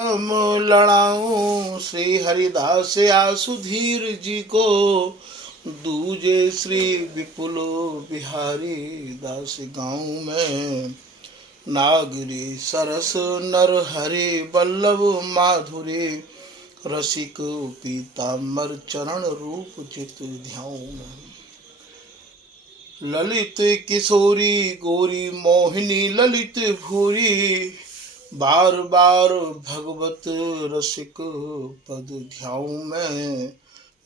हम लड़ाऊं श्री हरिदास आसुधीर जी को, दूजे श्री विपुल बिहारी दास गाँव में। नागरी सरस नर हरि बल्लभ माधुरी, रसिक पीताम्बर चरण रूप चित ध्याऊं में। ललित किशोरी गोरी मोहिनी ललित भूरी, बार बार भगवत रसिक पद ध्याऊं मैं।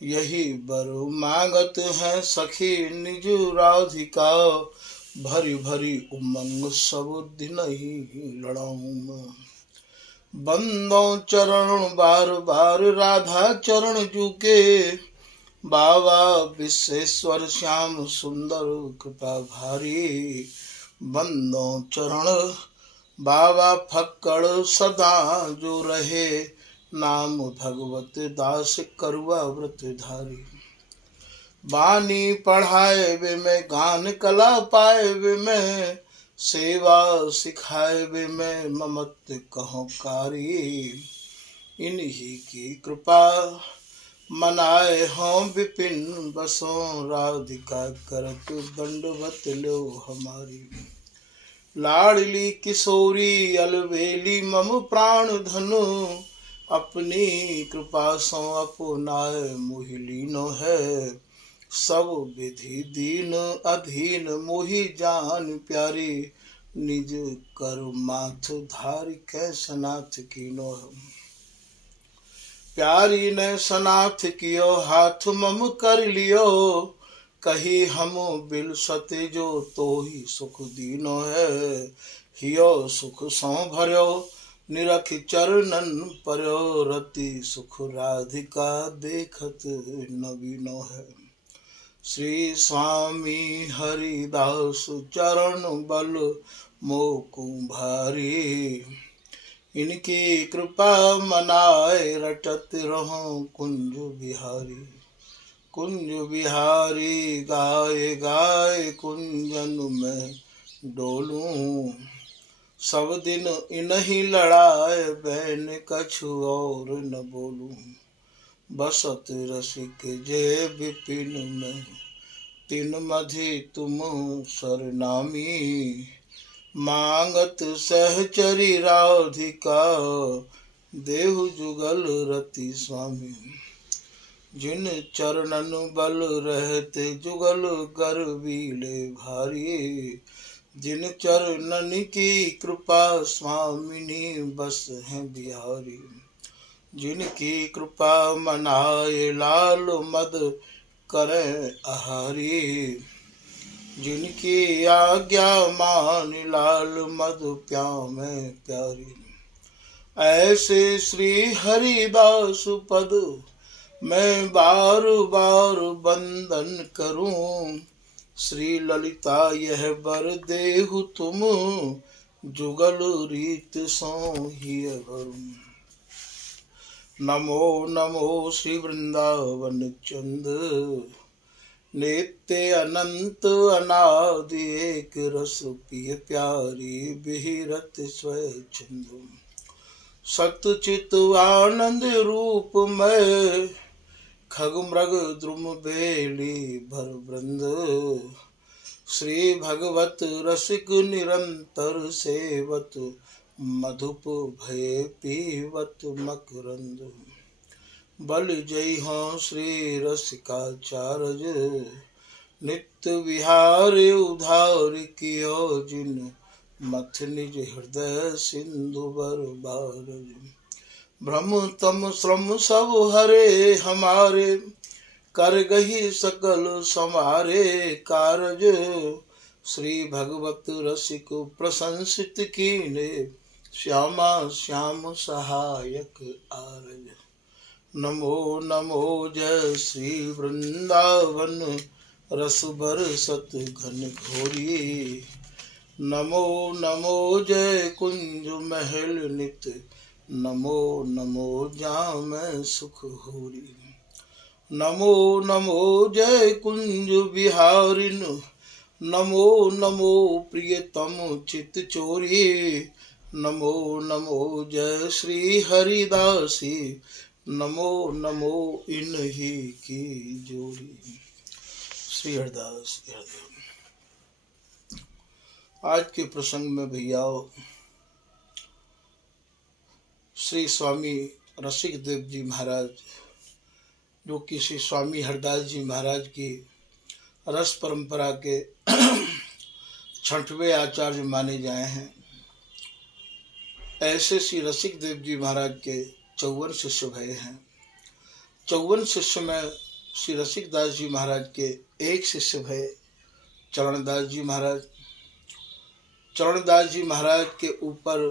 यही बर मांगत है सखी निज राधिका, भरी भरी उमंग सब दिन ही लड़ाऊं मैं। बंदों चरण बार बार राधा चरण झुके, बाबा विश्वेश्वर श्याम सुंदर कृपा भारी। बंदों चरण बाबा फक्कड़ सदा जो रहे, नाम भगवत दास करुआ व्रत धारी। बानी पढ़ाए वे में गान कला पाए वे में, सेवा सिखाए वे में ममत कहो कारी। इन्हीं की कृपा मनाए हों विपिन बसों, राधिका करत दंडवत लो हमारी। लाडली किशोरी अलवेली मम प्राण धनु, अपनी कृपा सो अपनाए मोहिलीनो है। सब विधि दीन अधीन मोहि जान प्यारी, निज कर माथ धारी कै सनाथ कीनो है। प्यारी ने सनाथ कियो हाथ मम कर लियो, कही हम बिल सते जो तो ही सुख दीनो है। हियो सुख सौ भर्यो निरख चरणन पर्यो, रति सुख राधिका देखत नवीनो है। श्री स्वामी हरिदास चरण बल मोकु भारी, इनकी कृपा मनाए रटत रहो कुंज बिहारी। कुंज बिहारी गाय गाय कुंजन में डोलूं, सब दिन इन्हीं लड़ाए बैन कछु और न बोलूं। बसत रसिक जय विपिन में, तिन मधि तुम सरनामी। मांगत सहचरी राधिका, देहु जुगल रति स्वामी। जिन चरणन बल रहते जुगल गर्वीले भारी, जिन चरणन की कृपा स्वामिनी बस हैं बिहारी। जिनकी कृपा मनाए लाल मद करें आहारी, जिनकी आज्ञा मान लाल मद प्यामे प्यारी। ऐसे श्री हरिदास पद मैं बार बार वंदन करूं, श्री ललिता यह बर देहु तुम, जुगल रीत सो ही भरूं। नमो नमो श्री वृंदावन चंद, नित्य अनंत अनादि एक रस पिय प्यारी, बिहरत स्वच्छंद। सतचित आनंद रूप में खग मृग द्रुम बेली भर वृंद, श्री भगवत रसिक निरंतर सेवत, मधुप भय पीवत मकरंद। बल जय हो श्री रसिकाचार्य, नित्य विहार उधार कियो जिन, मथ निज हृदय सिंधु बर बारज। भ्रम तम श्रम सब हरे हमारे, कर गही सकल समारे कारज। श्री भगवत रसिक प्रशंसित कीने, श्यामा श्याम सहायक आरज। नमो नमो जय श्री वृंदावन रस बरसत घन घोरी। नमो नमो जय कुंज महल नित, नमो नमो जाम सुख होरी। नमो नमो जय कुंज बिहारिन, नमो नमो प्रियतम चित चोरी। नमो नमो जय श्री हरिदासी, नमो नमो इन्हीं की जोड़ी। श्री हरिदास हृदय। आज के प्रसंग में भैया श्री स्वामी रसिक देव जी महाराज, जो कि श्री स्वामी हरदास जी महाराज की रस परंपरा के 6वें आचार्य माने जाए हैं, ऐसे श्री रसिक देव जी महाराज के 54 शिष्य भये हैं। 54 शिष्य में श्री रसिक दास जी महाराज के एक शिष्य भये चरणदास जी महाराज। चरणदास जी महाराज के ऊपर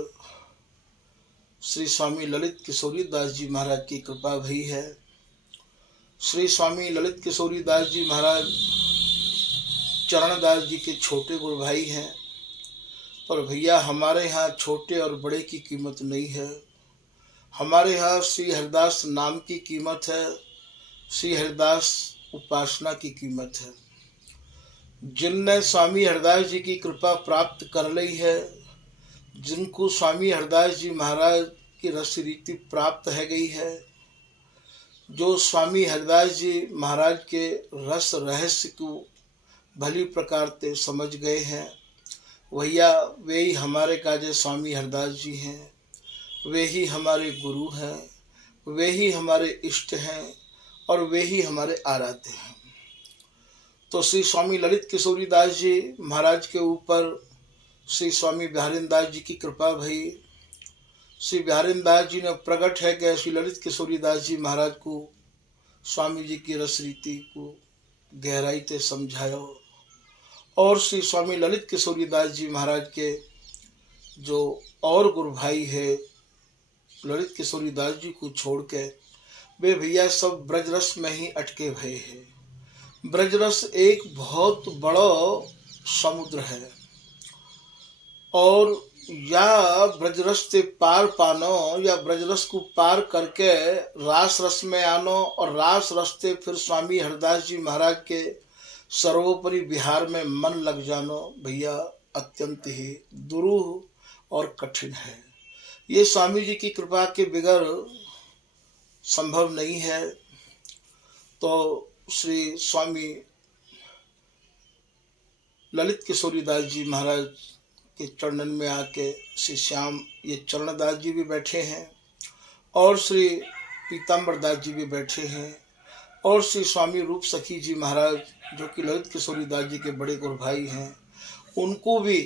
श्री स्वामी ललित किशोरी दास जी महाराज की कृपा भई है। श्री स्वामी ललित किशोरी दास जी महाराज चरणदास जी के छोटे गुरु भाई हैं, पर भैया हमारे यहाँ छोटे और बड़े की कीमत नहीं है। हमारे यहाँ श्री हरिदास नाम की कीमत है, श्री हरिदास उपासना की कीमत है। जिनने स्वामी हरिदास जी की कृपा प्राप्त कर ली है, जिनको स्वामी हरिदास जी महाराज की रस रीति प्राप्त है गई है, जो स्वामी हरिदास जी महाराज के रस रहस्य को भली प्रकार से समझ गए हैं, भैया वे ही हमारे काजे स्वामी हरिदास जी हैं, वे ही हमारे गुरु हैं, वे ही हमारे इष्ट हैं और वे ही हमारे आराध्य हैं। तो श्री स्वामी ललित किशोरी दास जी महाराज के ऊपर श्री स्वामी बिहारी दास जी की कृपा भई। श्री बिहारी दास जी ने प्रकट है कि श्री ललित किशोरी दास जी महाराज को स्वामी जी की रस रीति को गहराई से समझाया, और श्री स्वामी ललित किशोरी दास जी महाराज के जो और गुरु भाई है ललित किशोरी दास जी को छोड़ के वे भैया सब ब्रजरस में ही अटके हुए हैं। ब्रजरस एक बहुत बड़ा समुद्र है, और या ब्रजरस से पार पानो या ब्रजरस को पार करके रास रस में आनो, और रास रस से फिर स्वामी हरिदास जी महाराज के सर्वोपरि विहार में मन लग जानो भैया अत्यंत ही दुरूह और कठिन है। ये स्वामी जी की कृपा के बगैर संभव नहीं है। तो श्री स्वामी ललित किशोरी दास जी महाराज के चरणन में आके श्री श्याम ये चरणदास जी भी बैठे हैं, और श्री पीताम्बर दास जी भी बैठे हैं, और श्री स्वामी रूप सखी जी महाराज जो कि ललित किशोरी दास जी के बड़े गुरु भाई हैं, उनको भी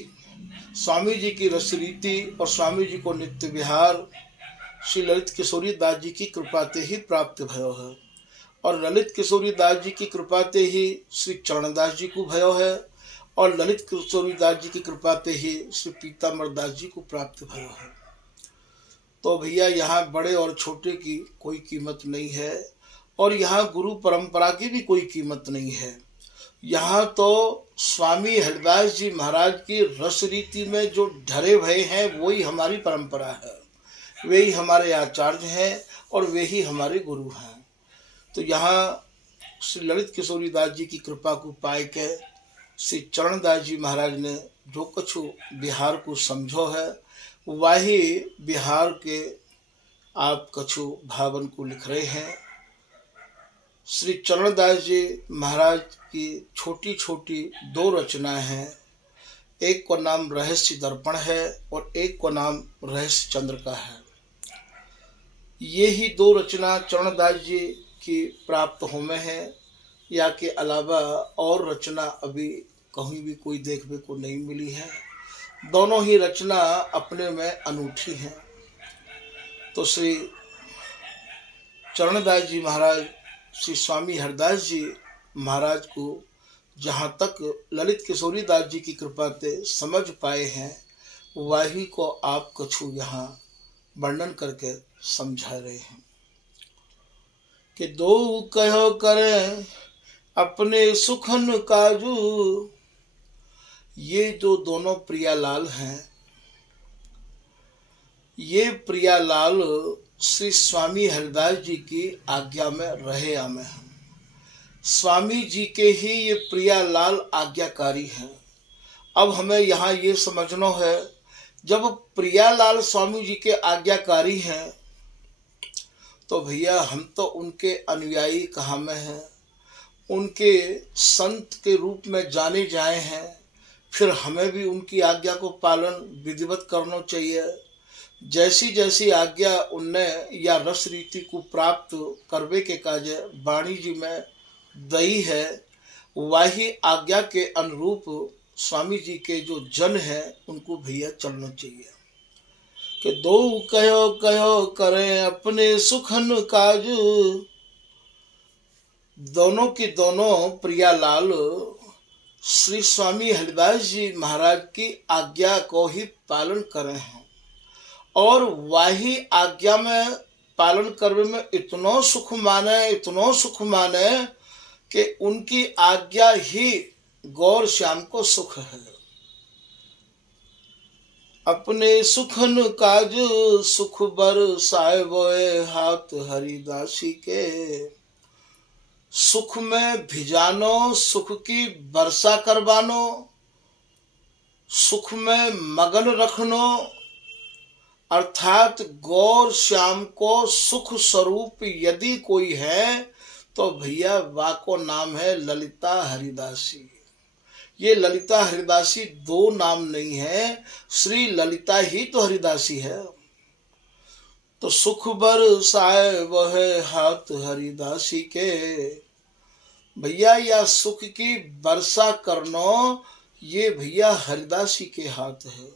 स्वामी जी की रस रीति और स्वामी जी को नित्य विहार श्री ललित किशोरी दास जी की कृपा से ही प्राप्त भयो है, और ललित किशोरी दास जी की कृपा से ही श्री चरणदास जी को भयो है, और ललित किशोरी दास जी की कृपा से ही श्री पीताम्बर दास जी को प्राप्त भयो है। तो भैया यहाँ बड़े और छोटे की कोई कीमत नहीं है, और यहाँ गुरु परंपरा की भी कोई कीमत नहीं है। यहाँ तो स्वामी हरिदास जी महाराज की रस रीति में जो ढरे भये हैं वही हमारी परंपरा है, वे ही हमारे आचार्य हैं और वे ही हमारे गुरु हैं। तो यहाँ श्री ललित किशोरी दास जी की कृपा को पाए के श्री चरणदास जी महाराज ने जो कुछ बिहार को समझो है वही बिहार के आप कछु भावन को लिख रहे हैं। श्री चरणदास जी महाराज की छोटी छोटी 2 रचनाएं हैं, एक का नाम रहस्य दर्पण है और एक का नाम रहस्य चंद्र का है। ये ही 2 रचना चरणदास जी की प्राप्त होमे हैं, या के अलावा और रचना अभी कहीं भी कोई देखने को नहीं मिली है। दोनों ही रचना अपने में अनूठी हैं। तो श्री चरणदास जी महाराज श्री स्वामी हरिदास जी महाराज को जहाँ तक ललित किशोरी दास जी की कृपा से समझ पाए हैं वही को आप कछु यहाँ वर्णन करके समझा रहे हैं कि दो कहो करें अपने सुखन काजू। ये जो दोनों प्रियालाल हैं, ये प्रियालाल श्री स्वामी हरिदास जी की आज्ञा में रहे आमे हैं। स्वामी जी के ही ये प्रियालाल आज्ञाकारी हैं। अब हमें यहाँ ये समझना है, जब प्रियालाल स्वामी जी के आज्ञाकारी हैं तो भैया हम तो उनके अनुयायी कहाँ में हैं, उनके संत के रूप में जाने जाए हैं, फिर हमें भी उनकी आज्ञा को पालन विधिवत करना चाहिए। जैसी जैसी आज्ञा उनने या रस रीति को प्राप्त करवे के काज वाणी जी में दई है, वही आज्ञा के अनुरूप स्वामी जी के जो जन हैं उनको भैया चलना चाहिए। कि दो कहो कहो करें अपने सुखन काज, दोनों की दोनों प्रियालाल श्री स्वामी हरिदास जी महाराज की आज्ञा को ही पालन करे हैं, और वही आज्ञा में पालन करने में इतना सुख माने कि उनकी आज्ञा ही गौर श्याम को सुख है। अपने सुखन काज सुख बरसाए बोए हाथ हरिदासी के, सुख में भिजानो सुख की वर्षा करवानो, सुख में मगन रखनो, अर्थात गौर श्याम को सुख स्वरूप यदि कोई है तो भैया वा को नाम है ललिता हरिदासी। ये ललिता हरिदासी दो नाम नहीं है, श्री ललिता ही तो हरिदासी है। तो सुख बरसाए वह हाथ हरिदासी के, भैया या सुख की वर्षा करनो ये भैया हरिदासी के हाथ है,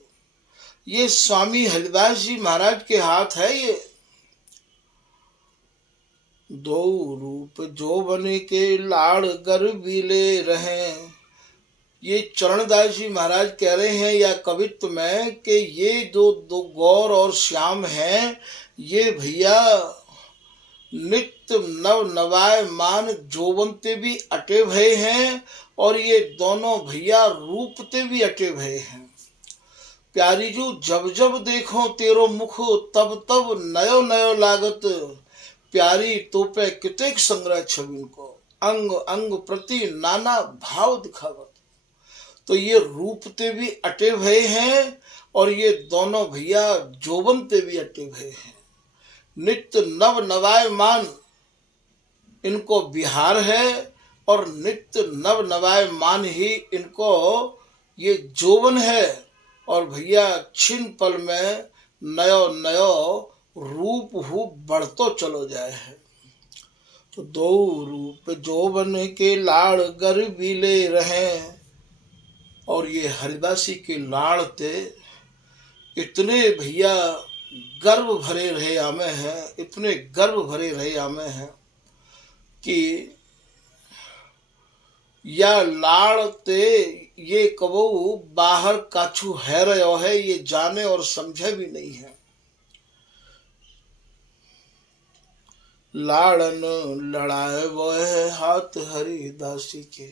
ये स्वामी हरिदास जी महाराज के हाथ है। ये दो रूप जोबन के लाड़ गर्वीले रहे, ये चरणदास जी महाराज कह रहे हैं या कवित्व में कि ये जो दो गौर और श्याम हैं ये भैया नित्य नव नवाय मान जोबनते भी अटे भय हैं, और ये दोनों भैया रूपते भी अटे भय हैं। प्यारी जू जब जब देखो तेरो मुख तब तब नयो नयो लागत, प्यारी तो पे कितेक संग्रह छबिन को अंग अंग प्रति नाना भाव दिखावत। तो ये रूपते भी अटे भय हैं और ये दोनों भैया जोबनते भी अटे भय हैं। नित्य नव नवायमान इनको बिहार है और नित्य नव नवायमान ही इनको ये जोबन है, और भैया छिन पल में नयो नयो रूप हु बढ़तो चलो जाए है। तो दो रूप जोबन के लाड़ गर्वीले रहे, और ये हरिदासी के लाड़ ते इतने भैया गर्व भरे रहे आमे हैं, इतने गर्व भरे रहे आमे हैं कि या लाड़ ते ये कबो बाहर काछू है रहो है, ये जाने और समझे भी नहीं है। लाड़न लड़ाए वो है हाथ हरिदासी के,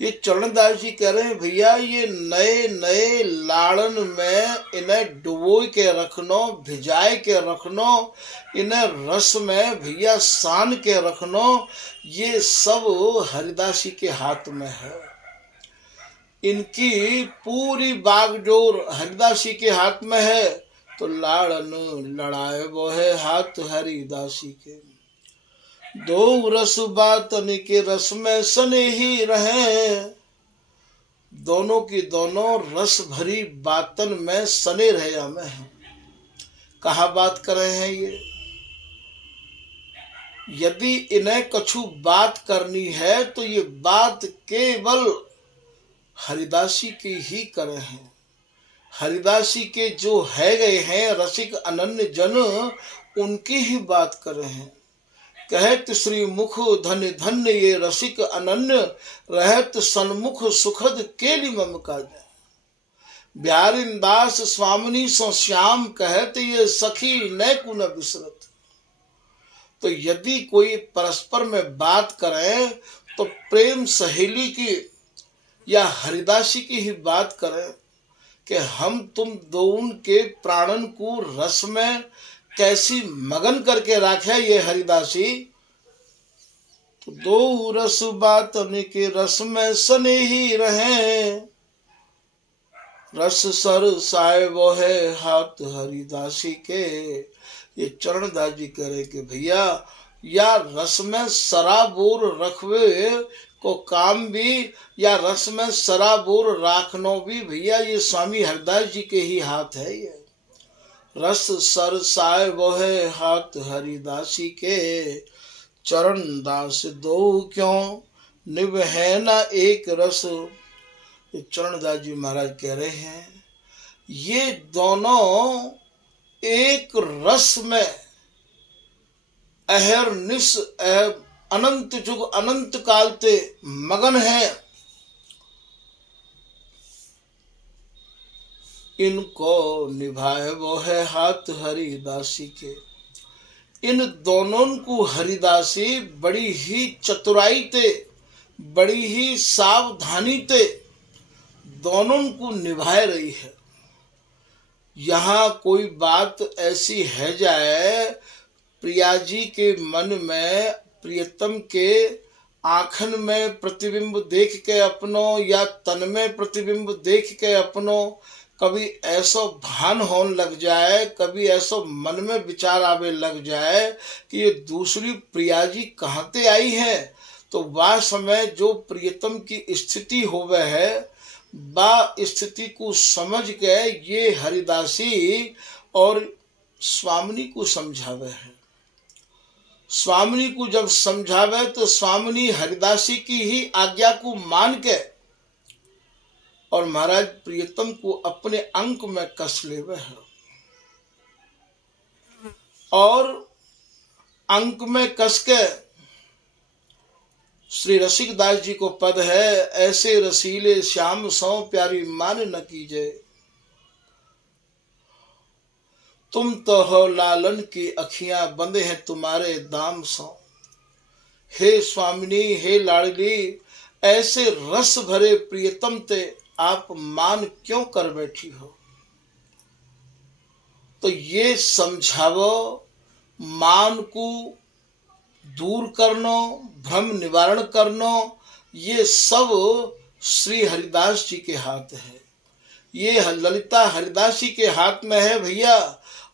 ये चरणदास जी कह रहे हैं भैया ये नए नए लाड़न में इन्हें डुबो के रखनो, भिजाए के रखनो, इन्हें रस में भैया सान के रखनो, ये सब हरिदासी के हाथ में है। इनकी पूरी बागडोर हरिदासी के हाथ में है। तो लाड़न लड़ाए वो है हाथ हरिदासी के, दो रस बातन के रस में सने ही रहे, दोनों की दोनों रस भरी बातन में सने रहे हमें हैं। कहा बात कर रहे हैं ये, यदि इन्हें कछु बात करनी है तो ये बात केवल हरिदासी की ही करे हैं। हरिदासी के जो है गए हैं रसिक अनन्य जन, उनकी ही बात कर रहे हैं। कहत श्री मुख धन्य धन्य ये रसिक अनन्य, रहत सन्मुख सुखद केली मम काज। बिहारिन दास स्वामिनी सो श्याम कहत ये सखी न कुन बिसरत। तो यदि कोई परस्पर में बात करें तो प्रेम सहेली की या हरिदासी की ही बात करें कि हम तुम दोनों के प्राणन को रस में कैसी मगन करके रखे ये हरिदासी। तो दो रस बातन के रस में सने ही रहे, रस सर साय वो है हाथ हरिदासी के। ये चरणदास जी कह रहे कि भैया या रस में सराबोर रखवे को काम भी, या रस में सराबोर राखनो भी भैया ये स्वामी हरिदास जी के ही हाथ है। ये रस सर साय वो है हाथ हरिदासी के। चरण दास दो क्यों निभ है ना एक रस। ये चरणदास जी महाराज कह रहे हैं ये दोनों एक रस में अहरनिश अनंत जुग अनंत काल ते मगन है। इनको निभाए वो है हाथ हरिदासी के। इन दोनों को हरिदासी बड़ी ही चतुराई ते, बड़ी ही सावधानी ते दोनों को निभाए रही है। यहाँ कोई बात ऐसी है जाए प्रिया जी के मन में, प्रियतम के आँखन में प्रतिबिंब देख के अपनो, या तन में प्रतिबिंब देख के अपनो, कभी ऐसो भान होने लग जाए, कभी ऐसो मन में विचार आवे लग जाए कि ये दूसरी प्रिया जी कहाँ ते आई है, तो वह समय जो प्रियतम की स्थिति होवे है, बा स्थिति को समझ के ये हरिदासी और स्वामिनी को समझावे है। स्वामिनी को जब समझावे तो स्वामिनी हरिदासी की ही आज्ञा को मान के और महाराज प्रियतम को अपने अंक में कस लेवे है। और अंक में कस के श्री रसिकदास जी को पद है, ऐसे रसीले श्याम सौ प्यारी मान न कीजे। तुम तो हो लालन की अखियां बंदे हैं तुम्हारे दाम सौ। हे स्वामिनी हे लाडली, ऐसे रस भरे प्रियतम ते आप मान क्यों कर बैठी हो। तो ये समझावो, मान को दूर करनो, भ्रम निवारण करनो, ये सब श्री हरिदास जी के हाथ है। ये ललिता हरिदास जी के हाथ में है भैया।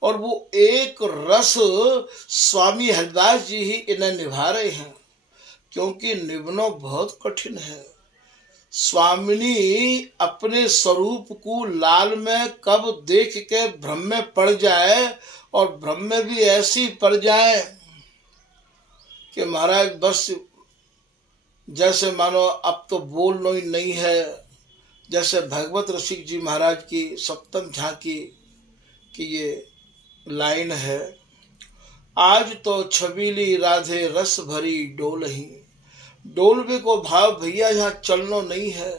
और वो एक रस स्वामी हरिदास जी ही इन्हें निभा रहे हैं, क्योंकि निभनो बहुत कठिन है। स्वामिनी अपने स्वरूप को लाल में कब देख के भ्रम में पड़ जाए, और भ्रम में भी ऐसी पड़ जाए कि महाराज बस जैसे मानो अब तो बोलना ही नहीं है। जैसे भगवत रसिक जी महाराज की सप्तम झांकी की ये लाइन है, आज तो छबीली राधे रस भरी डोल ही। डोलबे को भाव भैया यहाँ चलनो नहीं है।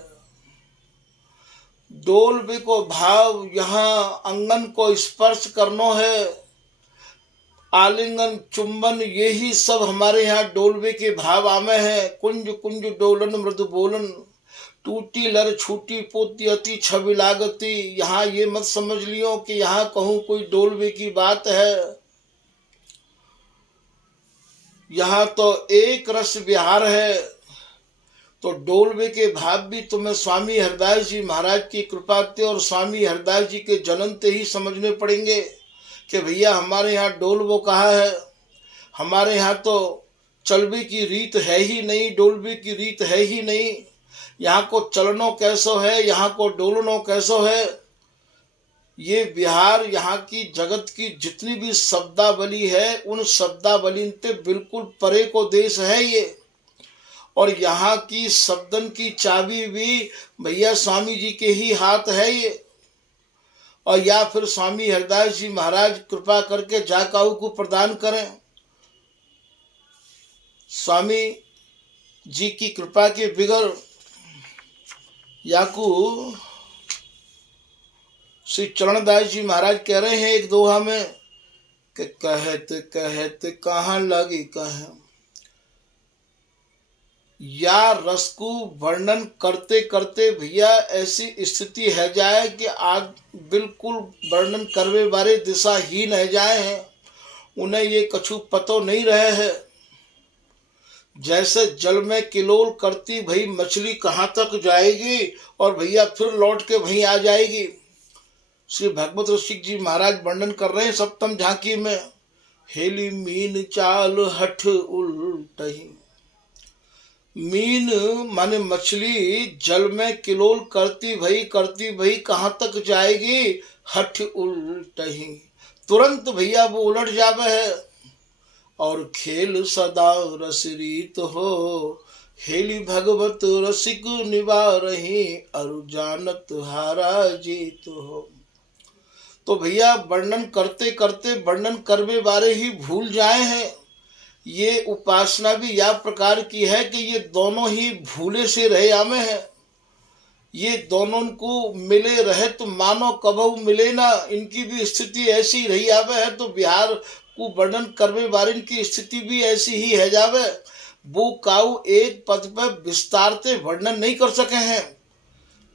डोलबे को भाव यहाँ अंगन को स्पर्श करनो है। आलिंगन चुंबन यही सब हमारे यहाँ डोलबे के भाव आमे हैं। कुंज कुंज डोलन मृदु बोलन, टूटी लर छूटी पोती अति छवि लागती। यहाँ ये मत समझ लियो कि यहाँ कहूँ कोई डोलबे की बात है। यहाँ तो एक रस विहार है। तो डोलबे के भाव भी तुम्हें स्वामी हरिदास जी महाराज की कृपा से और स्वामी हरिदास जी के जन्म से ही समझने पड़ेंगे कि भैया हमारे यहाँ डोलबो कहाँ है। हमारे यहाँ तो चलबे की रीत है ही नहीं, डोलबे की रीत है ही नहीं। यहाँ को चलनो कैसो है, यहाँ को डोलनो कैसो है। ये बिहार यहाँ की जगत की जितनी भी शब्दावली है, उन शब्दावली से बिल्कुल परे को देश है ये। और यहाँ की शब्दन की चाबी भी भैया स्वामी जी के ही हाथ है ये। और या फिर स्वामी हरिदास जी महाराज कृपा करके जाकाऊ को प्रदान करें। स्वामी जी की कृपा के बिगड़ याकू श्री चरणदास जी महाराज कह रहे हैं एक दोहा में कि कहत कहत कहाँ लगी कह। या रस को वर्णन करते करते भैया ऐसी स्थिति है जाए कि आज बिल्कुल वर्णन करवे बारे दिशाहीन है जाए हैं। उन्हें ये कछु पतो नहीं रहे है। जैसे जल में किलोल करती भई मछली कहाँ तक जाएगी और भैया फिर लौट के वहीं आ जाएगी। श्री भगवत रसिक जी महाराज वर्णन कर रहे हैं सप्तम झांकी में, हेली मीन चाल हठ उल्टही। मीन माने मछली जल में किलोल करती भई कहाँ तक जाएगी, हठ उल्टही, तुरंत भैया वो उलट जावे है। और खेल सदा रसरीत हो, हेली भगवत रसिक निवारही, अरु जानत हारा जीत हो। तो भैया वर्णन करते करते वर्णन करवे बारे ही भूल जाए हैं। ये उपासना भी या प्रकार की है कि ये दोनों ही भूले से रहे आमे हैं। ये दोनों को मिले रहे तो मानो कबहू मिले ना, इनकी भी स्थिति ऐसी रही आवे है। तो बिहार को वर्णन करवे बारे की स्थिति भी ऐसी ही है जावे। वो काऊ एक पद पर विस्तार से वर्णन नहीं कर सके हैं,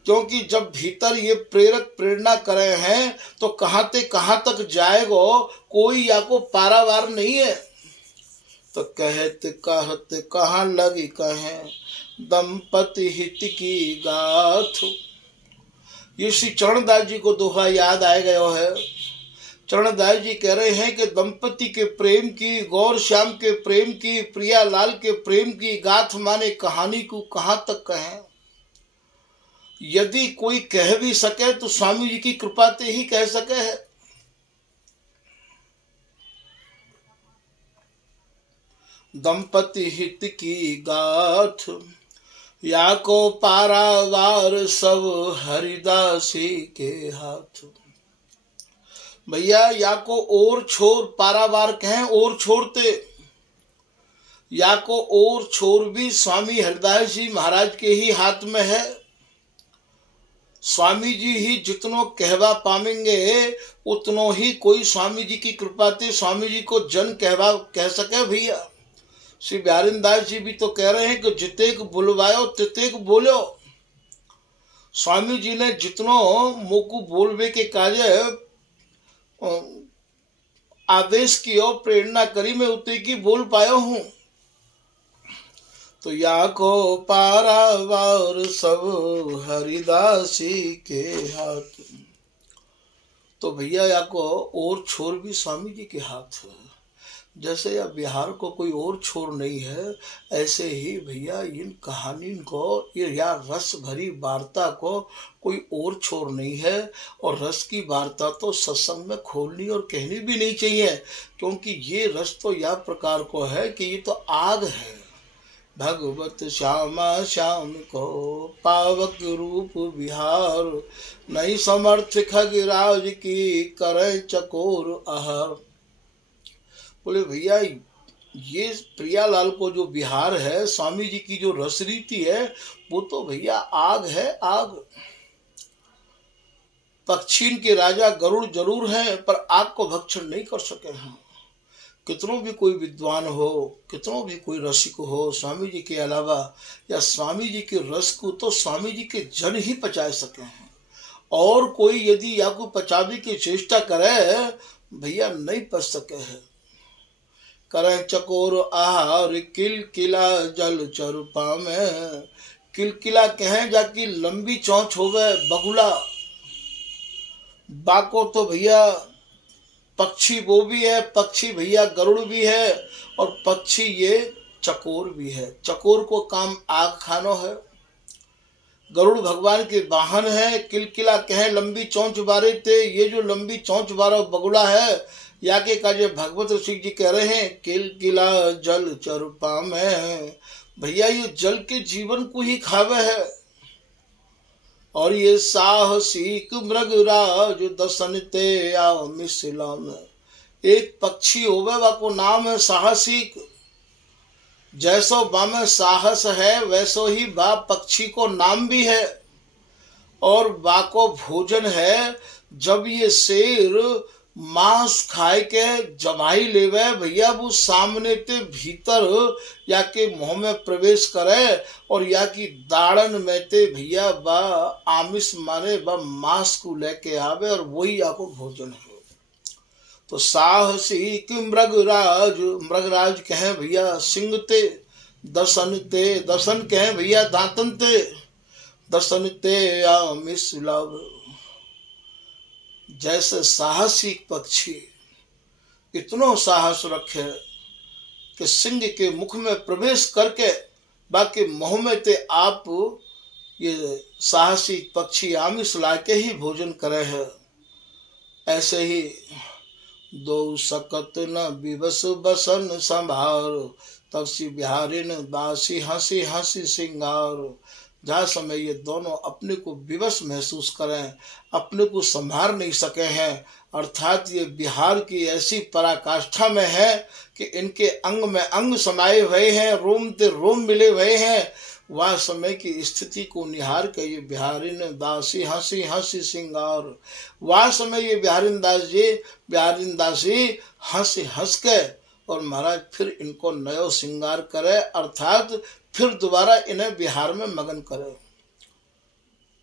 क्योंकि जब भीतर ये प्रेरक प्रेरणा करे हैं तो कहाँ तक जाएगो कोई या को पारावार नहीं है। तो कहत कहत कहाँ लगी कहें, दंपति हित की गाथ। ये श्री चरणदास जी को दोहा याद आ गया है। चरणदास जी कह रहे हैं कि दंपति के प्रेम की, गौर श्याम के प्रेम की, प्रियालाल के प्रेम की गाथ माने कहानी को कहाँ तक कहें। यदि कोई कह भी सके तो स्वामी जी की कृपा से ही कह सके है। दंपति हित की गाथ, या को पारावार सब हरिदासी के हाथ। भैया या को और छोर पारावार कहें और छोड़ते, या को और छोर भी स्वामी हरिदास जी महाराज के ही हाथ में है। स्वामी जी ही जितनों कहवा पावेंगे उतनो ही कोई स्वामी जी की कृपा से स्वामी जी को जन कहवा कह सके। भैया श्री बिहारीदास जी भी तो कह रहे हैं कि जितेक बुलवायो तितेक बोलो। स्वामी जी ने जितनो मोकू बोलवे के कार्य आदेश की और प्रेरणा करी, मैं उतने की बोल पाया हूँ। तो या को पारावार सब हरिदासी के हाथ। तो भैया या को और छोर भी स्वामी जी के हाथ है। जैसे या बिहार को कोई और छोर नहीं है, ऐसे ही भैया इन कहानी को या रस भरी वार्ता को कोई और छोर नहीं है। और रस की वार्ता तो सत्संग में खोलनी और कहनी भी नहीं चाहिए, क्योंकि ये रस तो या प्रकार को है कि ये तो आग है। भगवत श्यामा श्याम को पावक रूप बिहार, नहीं समर्थ खगराज की करे चकोर आहार। बोले भैया ये प्रियालाल को जो बिहार है, स्वामी जी की जो रस रीति है, वो तो भैया आग है आग। पक्षीन के राजा गरुड़ जरूर हैं, पर आग को भक्षण नहीं कर सके हैं। कितनों भी कोई विद्वान हो, कितनों भी कोई रसिक हो, स्वामी जी के अलावा या स्वामी जी के रस को तो स्वामी जी के जन ही पचा सके हैं। और कोई यदि या को पचाने की चेष्टा करे भैया नहीं पच सके है। करे चकोर आहार किलकिला जल चरुपा में। किलकिला कहें जाकि लंबी चौंच हो गए बगुला। बाको तो भैया पक्षी वो भी है, पक्षी भैया गरुड़ भी है, और पक्षी ये चकोर भी है। चकोर को काम आग खानो है। गरुड़ भगवान के वाहन है। किलकिला कहें लंबी चौंच बारे थे। ये जो लंबी चौंच बारा बगुला है, या के काजे भगवत ऋषि जी कह रहे हैं किलकिला जल चरुपा में। भैया ये जल के जीवन को ही खावे है। और ये साहसिक मृगराज दसन ते आ मिथिला में। एक पक्षी होवे वाको नाम है साहसिक। जैसो बा में साहस है वैसो ही बा पक्षी को नाम भी है। और बा को भोजन है। जब ये शेर मांस खाए के जमाई लेवे भैया, वो सामने ते भीतर या के मुंह में प्रवेश करे, और या की दाड़न में ते भैया बा आमिष माने बा मांस को लेके आवे, और वही आपको भोजन है। तो साहसिक मृगराज, मृगराज कहे भैया सिंह ते दर्शन के हैं भैया दांतन ते, दर्शन ते आमिष लाभ। जैसे साहसी पक्षी इतनो साहस रखे कि सिंह के मुख में प्रवेश करके बाकी मुंह में ते आप ये साहसी पक्षी आमिष लाके ही भोजन करे है। ऐसे ही दो सकत न विवश बसन संभार, तब सी बिहारी न दासी हंसी हंसी सिंगार। जहाँ समय ये दोनों अपने को विवश महसूस करें, अपने को संभार नहीं सके हैं, अर्थात ये बिहार की ऐसी पराकाष्ठा में है कि इनके अंग में अंग समाये हुए हैं, रोम ते रोम मिले हुए हैं। वह समय की स्थिति को निहार के ये बिहारिन दासी हंसी हंसी सिंगार। वह समय ये बिहारिन दासी हंस हंस के और महाराज फिर इनको नयो श्रृंगार करे, अर्थात फिर दोबारा इन्हें बिहार में मगन करे।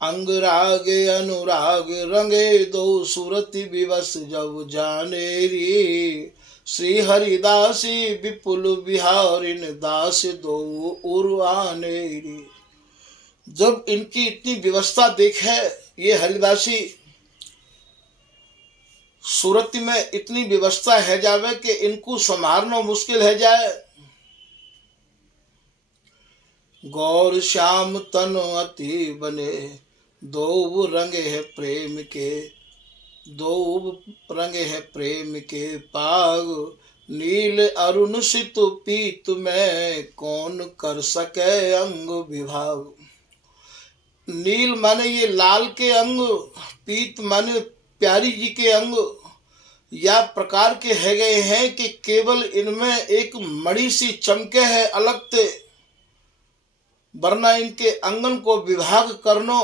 अंग रागे अनुराग रंगे दो सूरति विवश जब जाने री, श्री हरिदासी विपुल बिहारिन दास दो उर्वाने री। जब इनकी इतनी व्यवस्था देखे ये हरिदासी, सूरत में इतनी व्यवस्था है जावे कि इनको संभालना मुश्किल है जाए। गौर श्याम तन अति बने, दो रंगे है प्रेम के, दो रंगे है प्रेम के पाग। नील अरुण सित पीत में कौन कर सके अंग विभाग। नील माने ये लाल के अंग, पीत माने प्यारी जी के अंग, या प्रकार के है गए हैं कि केवल इनमें एक मणि सी चमके है अलग थे, वरना इनके अंगन को विभाग करनो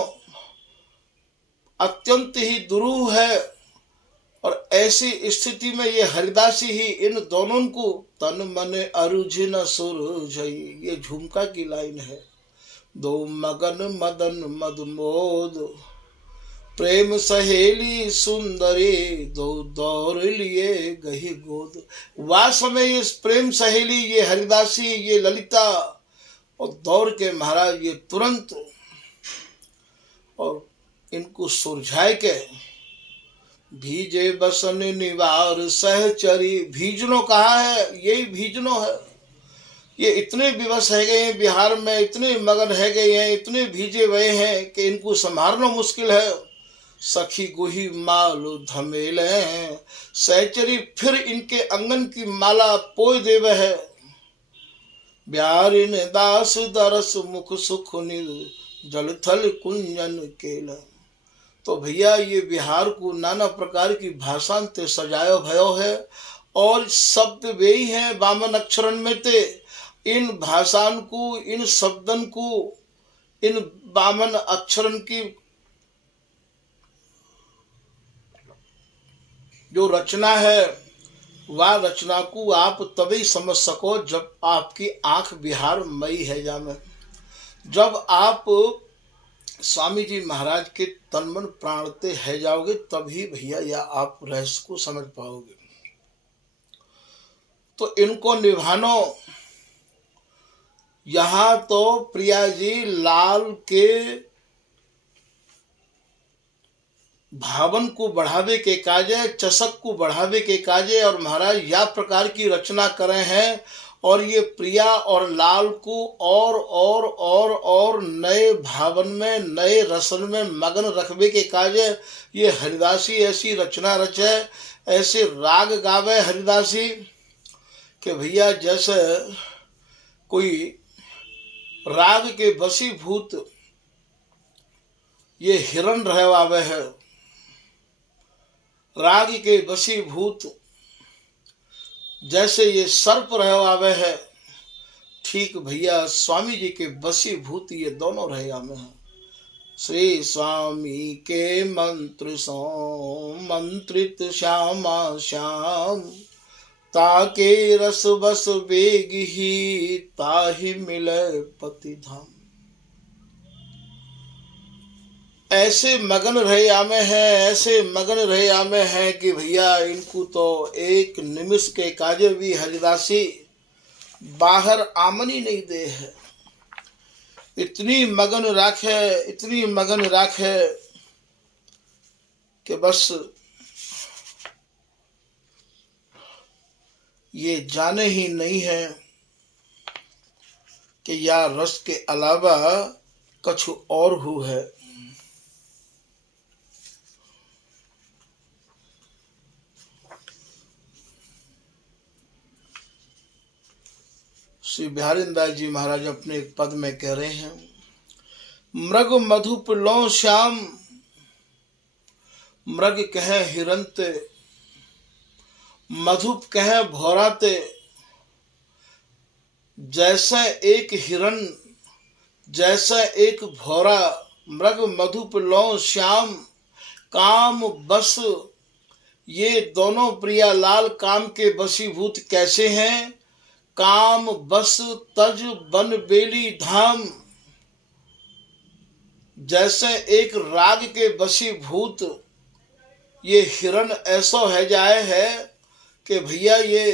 अत्यंत ही दुरूह है। और ऐसी स्थिति में ये हरिदासी ही इन दोनों को तन मन अरुझ न सुरुझ, ये झुमका की लाइन है। दो मगन मदन मदमोद, प्रेम सहेली सुंदरी, दो दौड़ लिए गही गोद। वह समय ये प्रेम सहेली ये हरिदासी ये ललिता और दौड़ के महाराज ये तुरंत और इनको सुरझाए के भीजे बसन निवार सहचरी। भीजनो कहा है, यही भीजनो है। ये इतने विवश है गए हैं बिहार में, इतने मगन है गए हैं, इतने भीजे हुए हैं कि इनको संभालना मुश्किल है। सखी गुही माल धमेले सहचरी, फिर इनके अंगन की माला पोय देवे है। ब्यारिन दास दरस मुख सुख नील, जल थल कुंजन केल। तो भैया ये बिहार को नाना प्रकार की भाषा ते सजायो भयो है, और शब्द वे ही हैं वामन अक्षरन में ते। इन भाषान को, इन शब्दन को, इन वामन अक्षरन की जो रचना है, वह रचना को आप तभी समझ सको जब आपकी आंख बिहार मई है जामे। जब आप स्वामी जी महाराज के तन मन प्राणते है जाओगे, तभी भैया या आप रहस्य को समझ पाओगे। तो इनको निभानो। यहाँ तो प्रिया जी लाल के भावन को बढ़ावे के काजे, चषक को बढ़ावे के काजे और महाराज या प्रकार की रचना करे हैं। और ये प्रिया और लाल को और नए भावन में, नए रसन में मगन रखबे के काजे ये हरिदासी ऐसी रचना रचे, ऐसे राग गावे हरिदासी कि भैया जैसे कोई राग के वशीभूत ये हिरण रहवावे है, राग के वशीभूत जैसे ये सर्प रहवावे है, ठीक भैया स्वामी जी के वशीभूत ये दोनों रहवावे हैं। श्री स्वामी के मंत्र सो मंत्रित श्यामा श्याम, ताके रस बस बेग ही ताहि मिले पति धाम। ऐसे मगन रहे आमे हैं, ऐसे मगन रहे आमे हैं कि भैया इनको तो एक निमिष के काजे भी हरिदासी बाहर आमनी नहीं दे है। इतनी मगन राखे कि बस ये जाने ही नहीं है कि या रस के अलावा कछु और हु है। श्री बिहारीदास जी महाराज अपने एक पद में कह रहे हैं, मृग मधुप लो श्याम, मृग कहे हिरंते, मधुप कहे भौराते। जैसा एक हिरण, जैसा एक भौरा, मृग मधुप लो श्याम, काम बस। ये दोनों प्रियालाल काम के वशीभूत कैसे हैं? काम बस तज बन बेली धाम। जैसे एक राग के वशीभूत ये हिरण ऐसा है जाए है कि भैया ये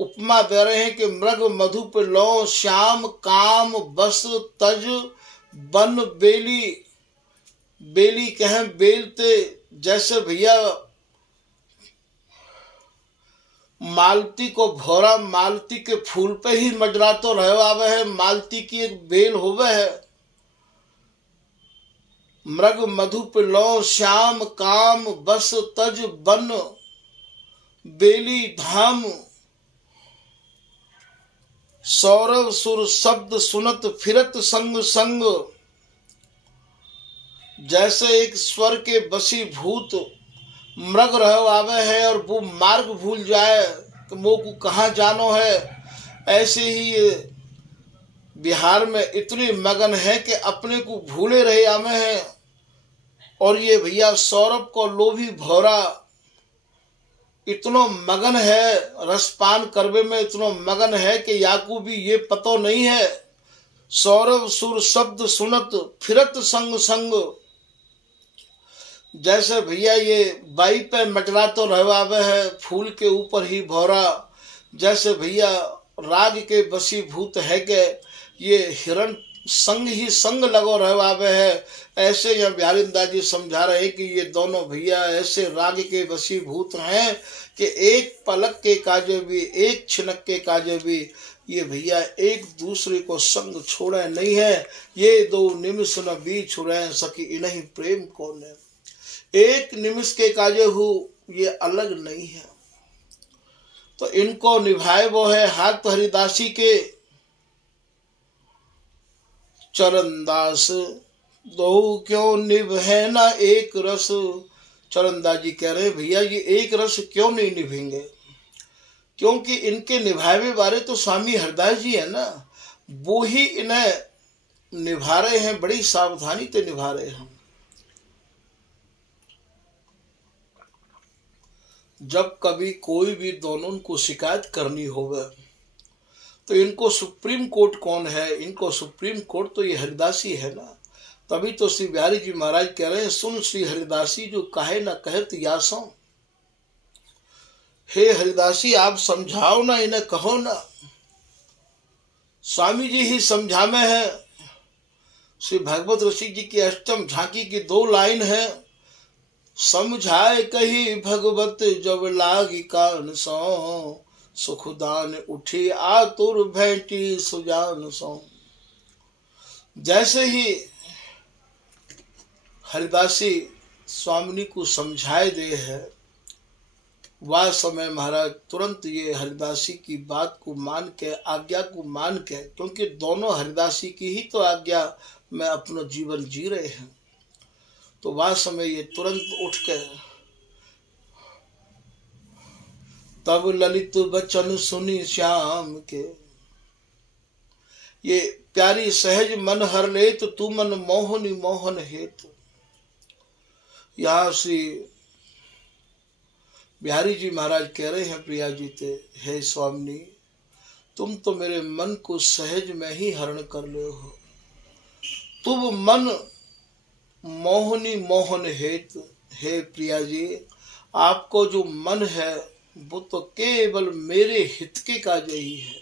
उपमा दे रहे हैं कि मृग मधुप लो श्याम, काम बस तज बन बेली। बेली कहें बेलते, जैसे भैया मालती को भौरा मालती के फूल पे ही मजरा तो रहे आवे है, मालती की एक बेल होवे है। मृग मधुप लो श्याम, काम बस तज बन बेली धाम। सौरव सुर शब्द सुनत फिरत संग संग। जैसे एक स्वर के वशीभूत मृग रहो आवे है और वो मार्ग भूल जाए तो वो को कहाँ जानो है, ऐसे ही ये बिहार में इतनी मगन है कि अपने को भूले रहे आमे हैं। और ये भैया सौरभ को लोभी भौरा इतनो मगन है, रसपान करवे में इतनो मगन है कि याकू भी ये पतो नहीं है। सौरभ सुर शब्द सुनत फिरत संग संग। जैसे भैया ये बाई पे मटरा तो रहवावे है, फूल के ऊपर ही भौरा। जैसे भैया राग के वशीभूत है के ये हिरण संग ही संग लगो रहवावे है। ऐसे यहाँ बिहारीदास जी समझा रहे हैं कि ये दोनों भैया ऐसे राग के वशीभूत हैं कि एक पलक के काजे भी, एक छिनक के काजे भी ये भैया एक दूसरे को संग छोड़े नहीं है। ये दो निमिष न बीच छुड़े सकी इन्हीं प्रेम को ने। एक निमिष के काजे हु ये अलग नहीं है। तो इनको निभाए वो है हाथ हरिदासी के चरणदास। दो क्यों निभे ना एक रस। चरणदास जी कह रहे भैया ये एक रस क्यों नहीं निभेंगे, क्योंकि इनके निभावे बारे तो स्वामी हरदास जी है ना, वो ही इन्हें निभा रहे हैं, बड़ी सावधानी से निभा रहे हैं। जब कभी कोई भी दोनों को शिकायत करनी होगा तो इनको सुप्रीम कोर्ट कौन है? इनको सुप्रीम कोर्ट तो ये हरिदासी है ना। तभी तो श्री बिहारी जी महाराज कह रहे हैं, सुन श्री हरिदासी जो कहे ना कहत यासों। हे हरिदासी आप समझाओ ना, इन्हें कहो ना। स्वामी जी ही समझा में है। श्री भागवत ऋषि जी की अष्टम झांकी की 2 लाइन है, समझाए कही भगवत जब लागी कान सो, सुखदान उठी आतुर भेंटी सुजान सो। जैसे ही हरिदासी स्वामिनी को समझाए दे है, वह समय महाराज तुरंत ये हरिदासी की बात को मान के, आज्ञा को मान के, क्योंकि दोनों हरिदासी की ही तो आज्ञा में अपना जीवन जी रहे हैं, तो वह समय ये तुरंत उठ के तब ललित बचन सुनी श्याम के। ये प्यारी सहज मन हर ले तो तू मन मोहनी मोहन हेतु। यहाँ श्री बिहारी जी महाराज कह रहे हैं प्रिया जी ते, हे स्वामिनी तुम तो मेरे मन को सहज में ही हरण कर ले हो। तुम मन मोहनी मोहन हेतु। हे प्रिया जी आपको जो मन है वो तो केवल मेरे हित के काज ही है।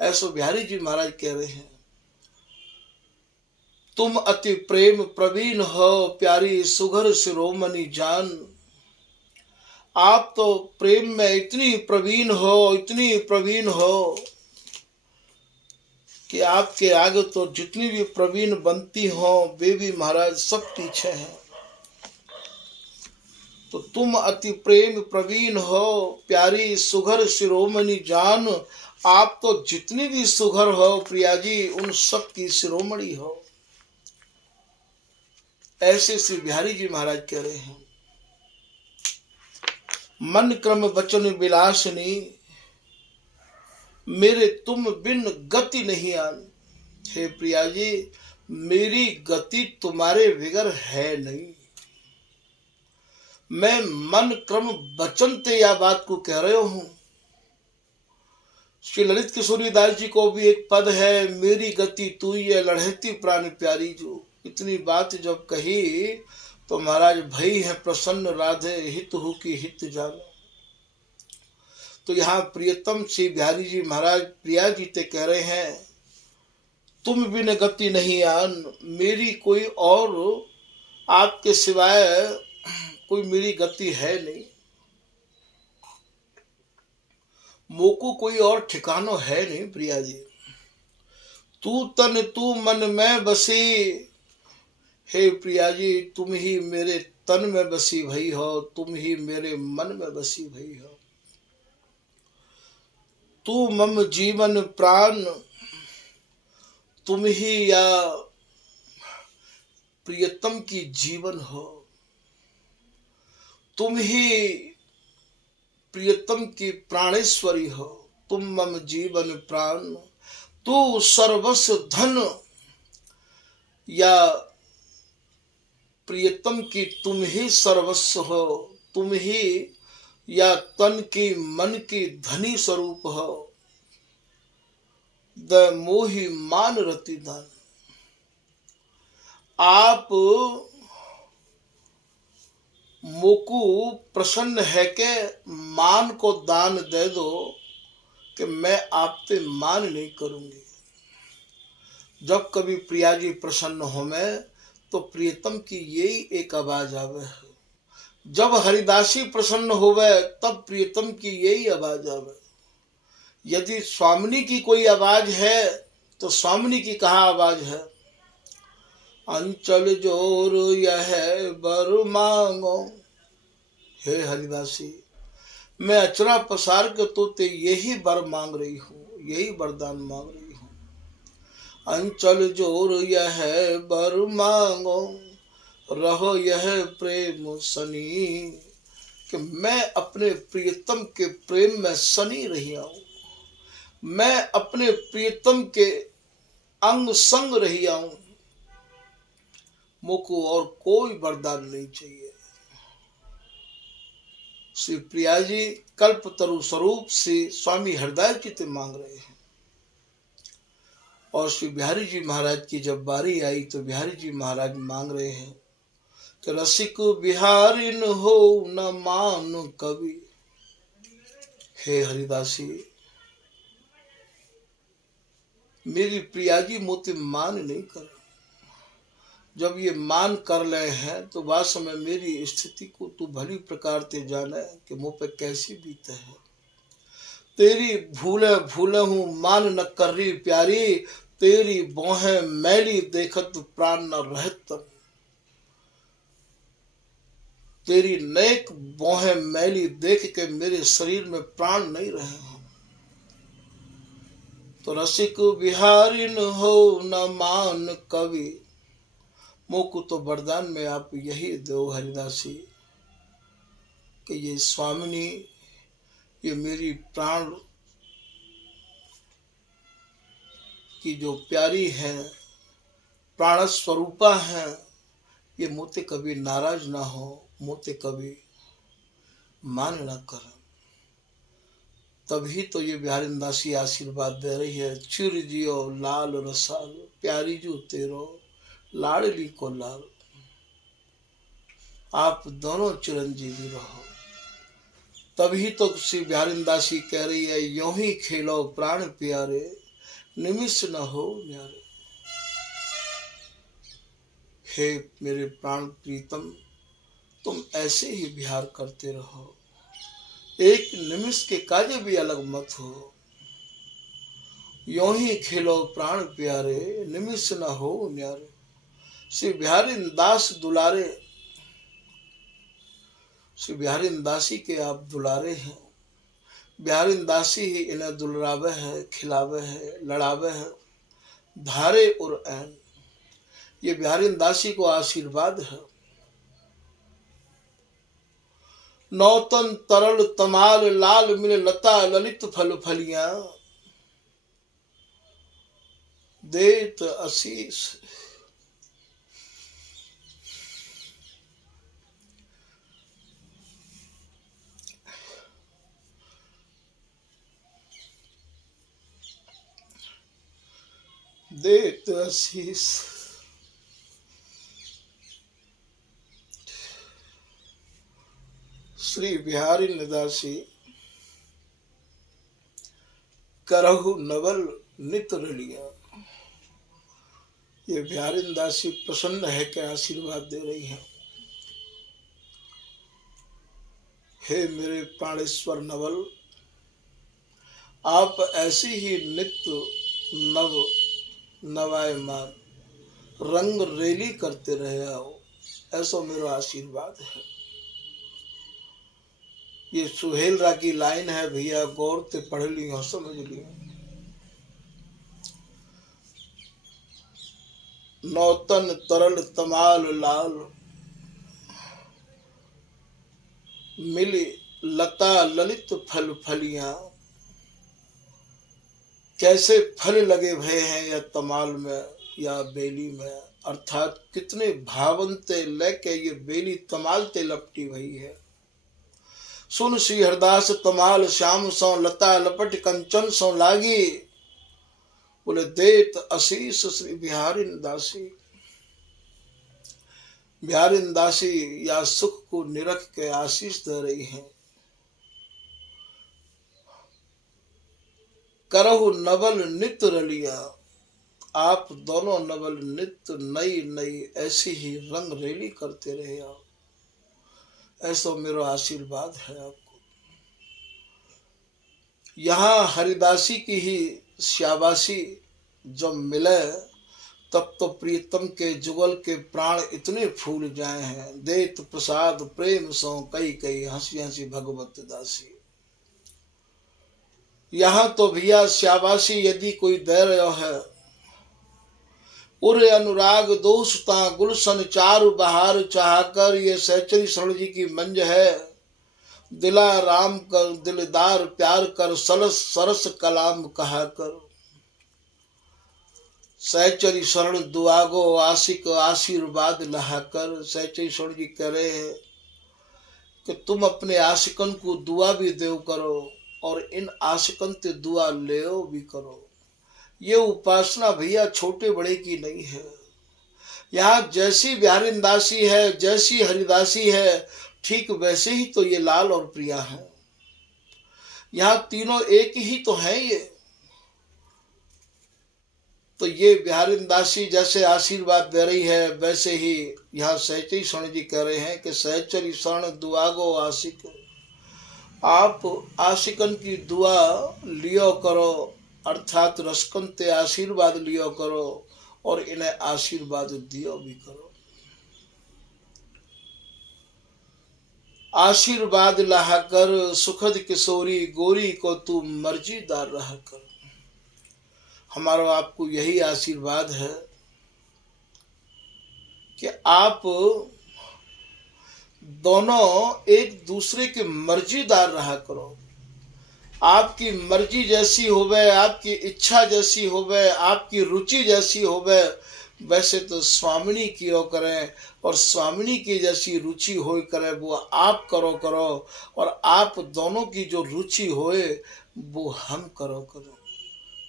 ऐसो बिहारी जी महाराज कह रहे हैं, तुम अति प्रेम प्रवीण हो प्यारी सुघर शिरोमणि जान। आप तो प्रेम में इतनी प्रवीण हो, इतनी प्रवीण हो कि आपके आगे तो जितनी भी प्रवीण बनती हो वे भी महाराज सब पीछे हैं। तो तुम अति प्रेम प्रवीण हो प्यारी सुघर शिरोमणि जान। आप तो जितनी भी सुघर हो प्रिया जी उन सब की शिरोमणि हो। ऐसे श्री बिहारी जी महाराज कह रहे हैं, मन क्रम वचन विलासनी मेरे तुम बिन गति नहीं आन। हे प्रिया जी मेरी गति तुम्हारे बिगर है नहीं। मैं मन क्रम वचन ते या बात को कह रहे हूं। श्री ललित किशोरीदास जी को भी एक पद है, मेरी गति तू ही है लढ़ती प्राण प्यारी जो। इतनी बात जब कही तो महाराज भई है प्रसन्न राधे हित हु की हित जानो। तो यहाँ प्रियतम श्री बिहारी जी महाराज प्रिया जी ते कह रहे हैं, तुम बिन गति नहीं आन। मेरी कोई और आपके सिवाय कोई मेरी गति है नहीं। मोको कोई और ठिकानो है नहीं प्रिया जी। तू तन तू मन में बसी। हे प्रिया जी तुम ही मेरे तन में बसी भई हो, तुम ही मेरे मन में बसी भई हो। तू मम जीवन प्राण। तुम ही या प्रियतम की जीवन हो। तुम ही प्रियतम की प्राणेश्वरी हो। तुम मम जीवन प्राण। तू सर्वस्व धन या प्रियतम की तुम ही सर्वस्व हो। तुम ही या तन की मन की धनी स्वरूप हो। द मोहि मान रति दान। आप मोकू प्रसन्न है के मान को दान दे दो कि मैं आप पे मान नहीं करूंगी। जब कभी प्रिया जी प्रसन्न हो मैं तो प्रियतम की यही एक आवाज आवे। जब हरिदासी प्रसन्न होवे तब प्रियतम की यही आवाज आवे। यदि स्वामिनी की कोई आवाज है तो स्वामिनी की कहा आवाज है, अंचल जोर यह बर मांगो। हे हरिदासी मैं अचरा पसार के तो ते यही बर मांग रही हूँ, यही वरदान मांग रही हूँ। अंचल जोर यह बर मांगो रहो यह प्रेम सनी। कि मैं अपने प्रियतम के प्रेम में सनी रही आऊं। मैं अपने प्रियतम के अंग संग रही आऊं। मुझको और कोई वरदान नहीं चाहिए। श्री प्रिया जी कल्प तरु स्वरूप से स्वामी हरदास जी से मांग रहे हैं। और श्री बिहारी जी महाराज की जब बारी आई तो बिहारी जी महाराज मांग रहे हैं कि रसिक बिहारिन हो न मान कवि। हे हरिदासी मेरी प्रिया जी मोते मान नहीं कर। जब ये मान कर ले हैं तो वास्तव में मेरी स्थिति को तू भली प्रकार ते जाने कि मुँह पे कैसी बीते है। तेरी भूले भूले हूँ मान न कर रही प्यारी। तेरी बोहें मैली देखत प्राण न रहत। तेरी नेक बोहें मैली देख के मेरे शरीर में प्राण नहीं रहे हैं। तो रसिक बिहारिन हो न मान कवि। मोको तो वरदान में आप यही दो हरिदासी कि ये स्वामिनी ये मेरी प्राण की जो प्यारी है प्राण स्वरूपा है, ये मोते कभी नाराज ना हो, मोते कभी मान ना कर। तभी तो ये बिहारी दासी आशीर्वाद दे रही है। चिर जियो लाल रसाल प्यारी जो तेरो लाडली को लाल। आप दोनों चिरंजीवी रहो। तभी तो श्री बिहारी दासी कह रही है, यूं ही खेलो प्राण प्यारे निमिष न हो न्यारे। हे मेरे प्राण प्रीतम, तुम ऐसे ही विहार करते रहो, एक निमिष के काजे भी अलग मत हो। यों ही खेलो प्राण प्यारे, निमिष न हो न्यारे। श्री बिहारी दास दुलारे, श्री बिहारी दासी के आप दुलारे हैं। बिहारी दासी ही इन्हें दुलरावे है, खिलावे है, लड़ावे है, धारे और ऐन। ये बिहारी दासी को आशीर्वाद है। नौतन तरल तमाल लाल मिले लता ललित फल फलियां, देत आशीष। देत आशीष। श्री बिहारी दासी करहु नवल नित रलिया। ये बिहारी दासी प्रसन्न है कि आशीर्वाद दे रही है। हे मेरे प्राणेश्वर नवल, आप ऐसी ही नित्य नव नवायमान रंग रेली करते रहे हो, ऐसा मेरा आशीर्वाद है। ये सुहेल रा की लाइन है भैया, गौर से पढ़ ली हो, समझ ली। नौतन तरल तमाल लाल मिली लता ललित फल फलियां। कैसे फल लगे भय हैं या तमाल में या बेली में, अर्थात कितने भावंते लेके ये बेली तमाल ते लपटी भई है। सुन श्री हरदास तमाल श्याम सौ लता लपट कंचन सौ लागी। बोले देत आशीष श्री बिहारी दासी। बिहारी दासी या सुख को निरख के आशीष दे रही है। करहु नवल नित रलिया, आप दोनों नवल नित्य नई नई ऐसी ही रंग रेली करते रहे आप, ऐसा मेरा आशीर्वाद है आपको। यहाँ हरिदासी की ही श्याबासी जब मिले तब तो प्रीतम के जुगल के प्राण इतने फूल जाए हैं। देत प्रसाद प्रेम सो कई कई हंसी हंसी भगवत दासी। यहाँ तो भैया श्याबासी यदि कोई दे रहा है, उर अनुराग दोषता गुलशन चारु बहार चाहकर, ये सहचरी शरण जी की मंज है। दिला राम कर दिलदार प्यार कर, सलस सरस कलाम कहा कर। सहचरी शरण दुआगो आशिक आशीर्वाद लहा कर। सहचरी शरण जी कह रहे हैं कि तुम अपने आशिकन को दुआ भी देव करो और इन आशिकन से दुआ ले भी करो। ये उपासना भैया छोटे बड़े की नहीं है। यहाँ जैसी बिहारी दासी है, जैसी हरिदासी है, ठीक वैसे ही तो ये लाल और प्रिया है। यहाँ तीनों एक ही तो हैं ये। तो ये बिहारी दासी जैसे आशीर्वाद दे रही है, वैसे ही यहाँ सहचरी शरण जी कह रहे हैं कि सहचरी शरण दुआगो आशिक। आप आशिकन की दुआ लियो करो, अर्थात रसकन ते आशीर्वाद लियो करो और इन्हें आशीर्वाद दियो भी करो। आशीर्वाद लाहा कर सुखद किशोरी गोरी को तू मर्जीदार रहा कर। हमारा आपको यही आशीर्वाद है कि आप दोनों एक दूसरे के मर्जीदार रहा करो। आपकी मर्जी जैसी होवे, आपकी इच्छा जैसी होवे, आपकी रुचि जैसी होवे, वैसे तो स्वामिनी की हो करें और स्वामिनी की जैसी रुचि हो करे वो आप करो और आप दोनों की जो रुचि होए वो हम करो।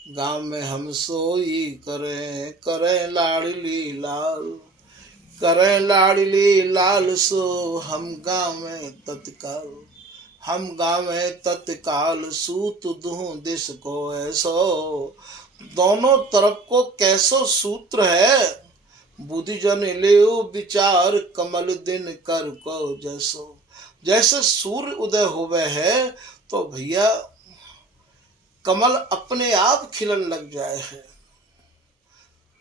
गांव में हम सोई करें लाडली लाल, करें लाडली लाल सो हम गांव में तत्काल। हम गावे तत्काल सूत दूं दिस को ऐसो। दोनों तरफ को कैसो सूत्र है, बुद्धिजन लेओ विचार कमल दिन कर को जैसो। जैसे सूर्य उदय होवे है तो भैया कमल अपने आप खिलन लग जाए है,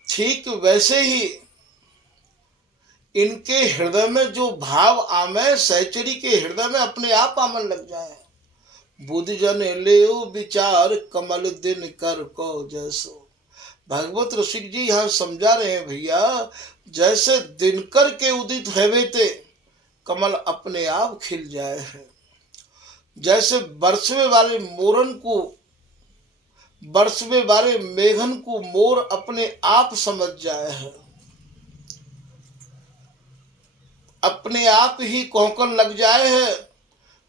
ठीक वैसे ही इनके हृदय में जो भाव आमे, सहचरी के हृदय में अपने आप आमन लग जाए। बुद्धिजन लेओ विचार कमल दिन कर को जैसो। भागवत रसिक जी यहाँ समझा रहे हैं भैया, जैसे दिनकर के उदित हैवे ते कमल अपने आप खिल जाए हैं, जैसे बरसवे वाले मोरन को, बरसवे वाले मेघन को मोर अपने आप समझ जाए है, अपने आप ही कोंकण लग जाए है।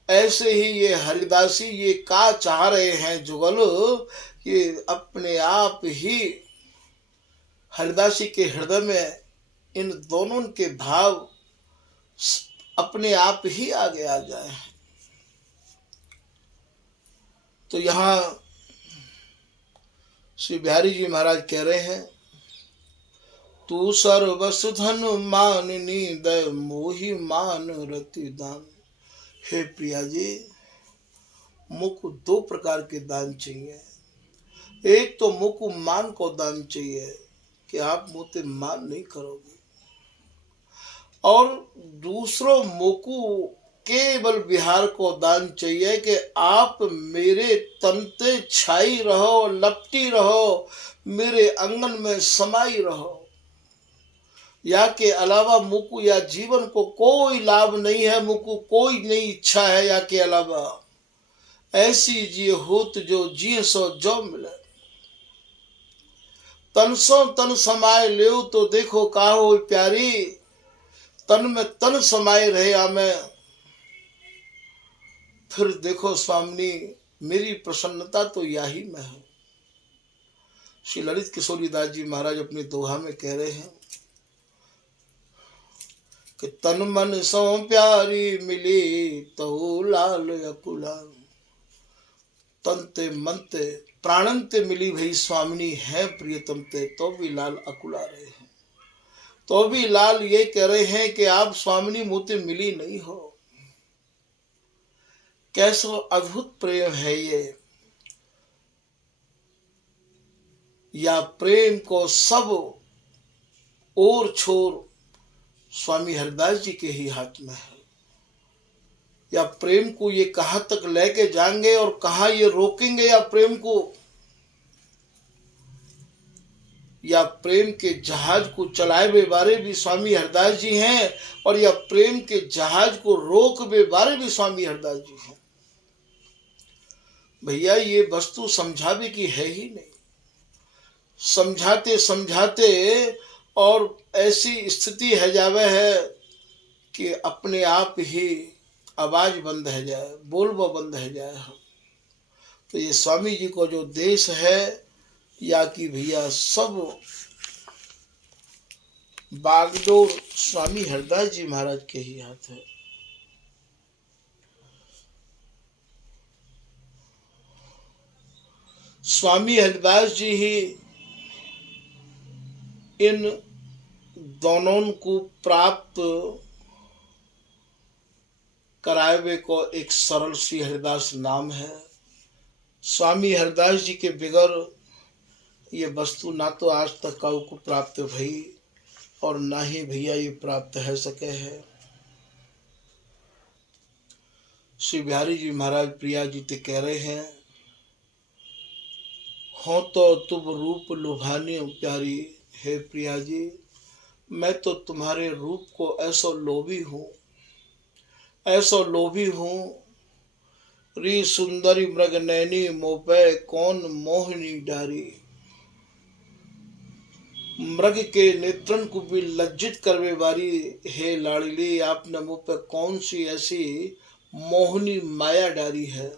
ऐसे ही ये हरिदासी ये का चाह रहे हैं जुगल, ये अपने आप ही हरिदासी के हृदय में इन दोनों के भाव अपने आप ही आगे आ जाए। तो यहाँ श्री बिहारी जी महाराज कह रहे हैं, तू सर्वस धन माननी दय मोहि मान रति दान। हे प्रिया जी, मुझको दो प्रकार के दान चाहिए। एक तो मुझको मान को दान चाहिए कि आप मुझे मान नहीं करोगे, और दूसरों मुझको केवल विहार को दान चाहिए कि आप मेरे तनते छाई रहो, लपटी रहो, मेरे आंगन में समाई रहो। या के अलावा मुझको या जीवन को कोई लाभ नहीं है, मुझको कोई नहीं इच्छा है या के अलावा। ऐसी जिये होत जो जिये सो जो मिले। तन सो तन समाये ले तो देखो काहो प्यारी, तन में तन समाये रहे आमे। फिर देखो स्वामिनी, मेरी प्रसन्नता तो यही में है। श्री ललित किशोरी दास जी महाराज अपने दोहा में कह रहे हैं कि तन मन सो प्यारी मिली तो लाल अकुला। तनते मनते प्राणंते मिली भई स्वामिनी है प्रियतम ते, तो भी लाल अकुला रहे हैं। तो भी लाल ये कह रहे हैं कि आप स्वामिनी मुझे मिली नहीं हो। कैसा अद्भुत प्रेम है ये, या प्रेम को सब और छोर स्वामी हरिदास जी के ही हाथ में है। या प्रेम को ये कहां तक लेके जाएंगे और कहां ये रोकेंगे, या प्रेम को, या प्रेम के जहाज को चलाए हुए बारे भी स्वामी हरिदास जी हैं, और या प्रेम के जहाज को रोक वे बारे भी स्वामी हरिदास जी हैं। भैया ये वस्तु समझावे की है ही नहीं। समझाते समझाते और ऐसी स्थिति है जावे है कि अपने आप ही आवाज बंद है जाए, बोलबो बंद है जाए। तो ये स्वामी जी को जो देश है, या कि भैया सब बागडोर स्वामी हरिदास जी महाराज के ही हाथ है। स्वामी हरिदास जी ही इन दोनों को प्राप्त करावे को एक सरल श्री हरिदास नाम है। स्वामी हरिदास जी के बिगर ये वस्तु ना तो आज तक काऊ को प्राप्त भई, और ना ही भैया ये प्राप्त है सके है। श्री बिहारी जी महाराज प्रिया जी ते कह रहे हैं, हो तो तुम रूप लुभानी प्यारी। हे प्रिया जी, मैं तो तुम्हारे रूप को ऐसा लोभी हूँ, ऐसा लोभी हूँ। री सुंदरी मृग नैनी मोपे कौन मोहिनी डारी। मृग के नेत्रन को भी लज्जित करवे वाली हे लाड़ली, आपने मुँह पे कौन सी ऐसी मोहनी माया डारी है।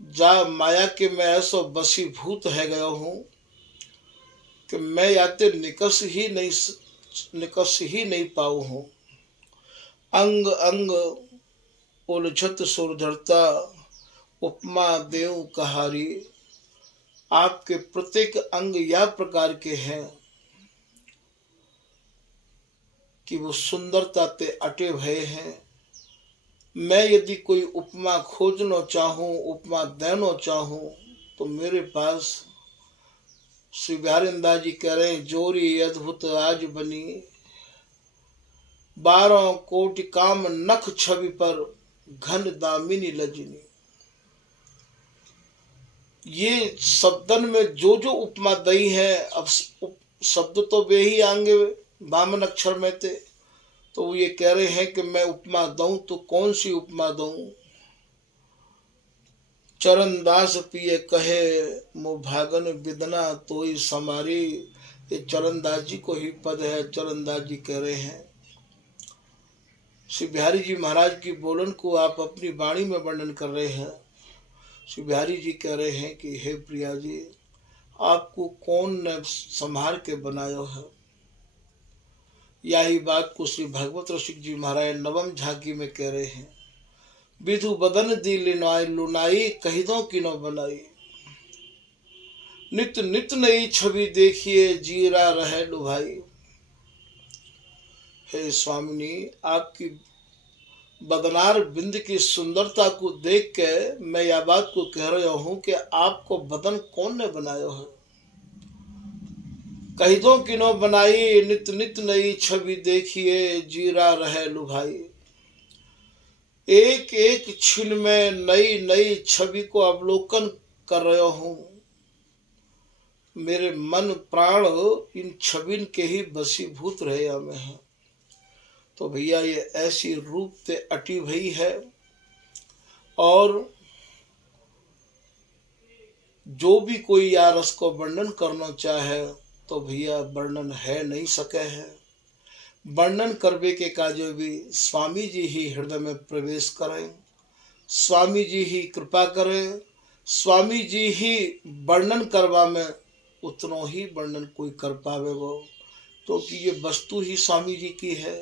जा माया के मैं ऐसा बसीभूत है गया हूँ कि मैं याते निकस ही नहीं पाऊ हूँ। अंग अंग उलझत सुरधरता उपमा देव कहारी। आपके प्रत्येक अंग या प्रकार के हैं कि वो सुंदरता ते अटे भय हैं। मैं यदि कोई उपमा खोजना चाहूं, उपमा देना चाहूं, तो मेरे पास श्री बिहारी जी कह रहे हैं, जोरी अद्भुत आज बनी 12 कोटि काम नख छवि पर घन दामिनी लजनी। ये शब्दन में जो जो उपमा दई है, अब शब्द तो वे ही आएंगे वामन अक्षर में थे, तो वो ये कह रहे हैं कि मैं उपमा दूं तो कौन सी उपमा दूं। चरणदास पिए कहे मो भागन विदना तो ही समारी। ये चरणदास जी को ही पद है। चरणदास जी कह रहे हैं, श्री बिहारी जी महाराज की बोलन को आप अपनी वाणी में वर्णन कर रहे हैं। श्री बिहारी जी कह रहे हैं कि हे प्रिया जी, आपको कौन ने संभाल के बनाया है। यही बात को श्री भगवत रसिक जी महाराज नवम झांकी में कह रहे हैं, विधु बदन दी लिनाई लुनाई कहिदों की न बनाई। नित नित नई छवि देखिए जीरा रहे लुभाई। हे स्वामिनी, आपकी बदनार बिंद की सुंदरता को देख के मैं यह बात को कह रहा हूं कि आपको बदन कौन ने बनाया है। कहिदों की नो बनाई, नित नित नई छवि देखिए जीरा रहे लुभाई। एक एक क्षण में नई नई छवि को अवलोकन कर रहा हूं। मेरे मन प्राण इन छविन के ही बसीभूत रहे में है। तो भैया ये ऐसी रूप से अटी भई है, और जो भी या या रस को वर्णन करना चाहे तो भैया वर्णन है नहीं सके है। वर्णन करवे के काजो भी स्वामी जी ही हृदय में प्रवेश करें, स्वामी जी ही कृपा करें, स्वामी जी ही वर्णन करवा में उतना ही वर्णन कोई कर पावे वो, क्योंकि ये वस्तु ही स्वामी जी की है।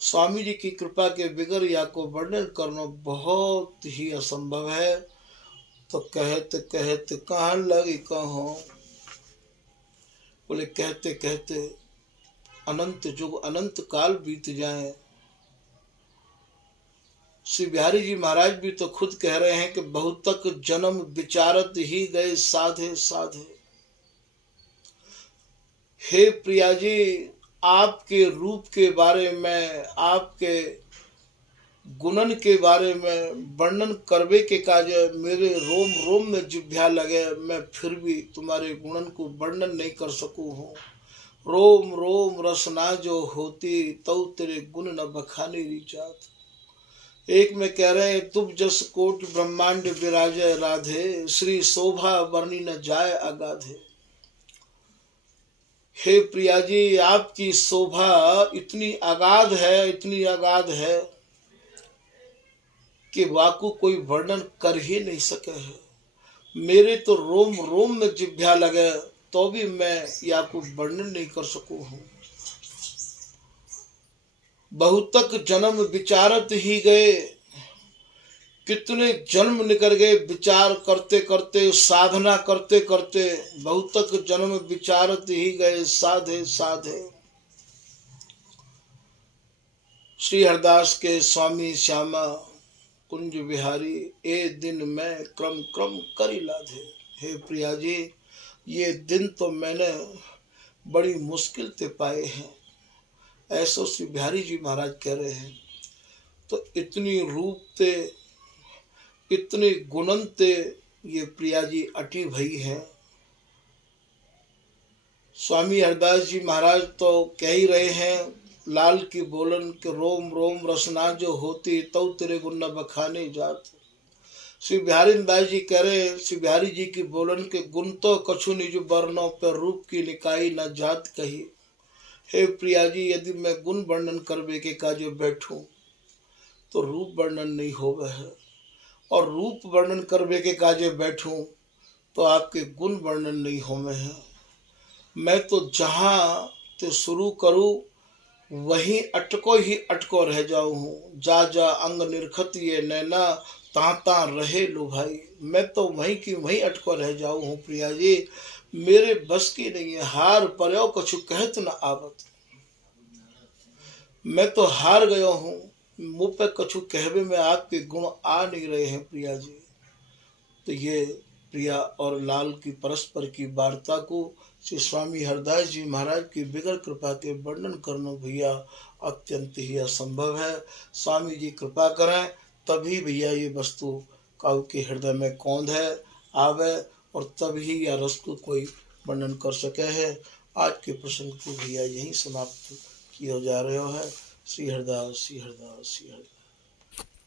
स्वामी जी की कृपा के बगैर या को वर्णन करना बहुत ही असंभव है। तो कहते कहते कहाँ लगी कहो, बोले कहते कहते अनंत युग अनंत काल बीत जाए। श्री बिहारी जी महाराज भी तो खुद कह रहे हैं कि बहुत तक जन्म विचारत ही गए साधे साधे। हे प्रिया जी, आपके रूप के बारे में, आपके गुणन के बारे में वर्णन करवे के काज मेरे रोम रोम में जिभ्या लगे, मैं फिर भी तुम्हारे गुणन को वर्णन नहीं कर सकूं हूँ। रोम रोम रसना जो होती तौ तेरे गुण न बखानी रिचात। एक में कह रहे हैं, तुम जस कोट ब्रह्मांड विराजय राधे, श्री शोभा वर्णी न जाय अगाधे। हे प्रिया जी, आपकी शोभा इतनी अगाध है, इतनी अगाध है कि वाकु कोई वर्णन कर ही नहीं सके है। मेरे तो रोम रोम में जिभ्या लगे तो भी मैं या को वर्णन नहीं कर सकूं हूं। बहुत तक जन्म विचारत ही गए, कितने जन्म निकल गए विचार करते करते, साधना करते करते, बहुत तक जन्म विचारत ही गए साधे साधे। श्री हरदास के स्वामी श्यामा कुंज बिहारी, ए दिन में क्रम क्रम करी लाधे। हे प्रिया जी, ये दिन तो मैंने बड़ी मुश्किल से पाए हैं, ऐसा श्री बिहारी जी महाराज कह रहे हैं। तो इतनी रूप ते, इतने गुणन ते ये प्रिया जी अटी भई है। स्वामी हरदास जी महाराज तो कह ही रहे हैं, लाल की बोलन के रोम रोम रसना जो होती तौ तेरे गुण न बखाने जात। श्री बिहारी दास जी कह रहे, श्री बिहारी जी की बोलन के गुण तो कछु निज वर्णों पर रूप की निकाई न जात कही। हे प्रिया जी, यदि मैं गुण वर्णन करवे के काजे बैठूं तो रूप वर्णन नहीं होवे है, और रूप वर्णन करवे के काजे बैठूं तो आपके गुण वर्णन नहीं होवे हैं। मैं तो जहाँ ते शुरू करूँ वहीं अटको ही अटको रह जाऊं हूँ। जा जा अंग निरखत ये नैना, ताता रहे लो भाई। मैं तो वहीं की वहीं अटको रह जाऊं हूँ प्रिया जी, मेरे बस की नहीं है। हार पर्यो कछु कहत न आवत, मैं तो हार गया हूँ, मुँह पे कछु कहवे में आपके गुण आ नहीं रहे हैं प्रिया जी। तो ये प्रिया और लाल की परस्पर की वार्ता को श्री स्वामी हरदास जी महाराज की बिगर कृपा के वर्णन करना भैया अत्यंत ही असंभव है। स्वामी जी कृपा करें तभी भैया ये वस्तु काऊ के हृदय में कौंध है आवे, और तभी यह रस को कोई वर्णन कर सके है। आज के प्रसंग को भैया यहीं समाप्त किया जा रहा है। श्री हरदास श्री हरदास श्री हरदास।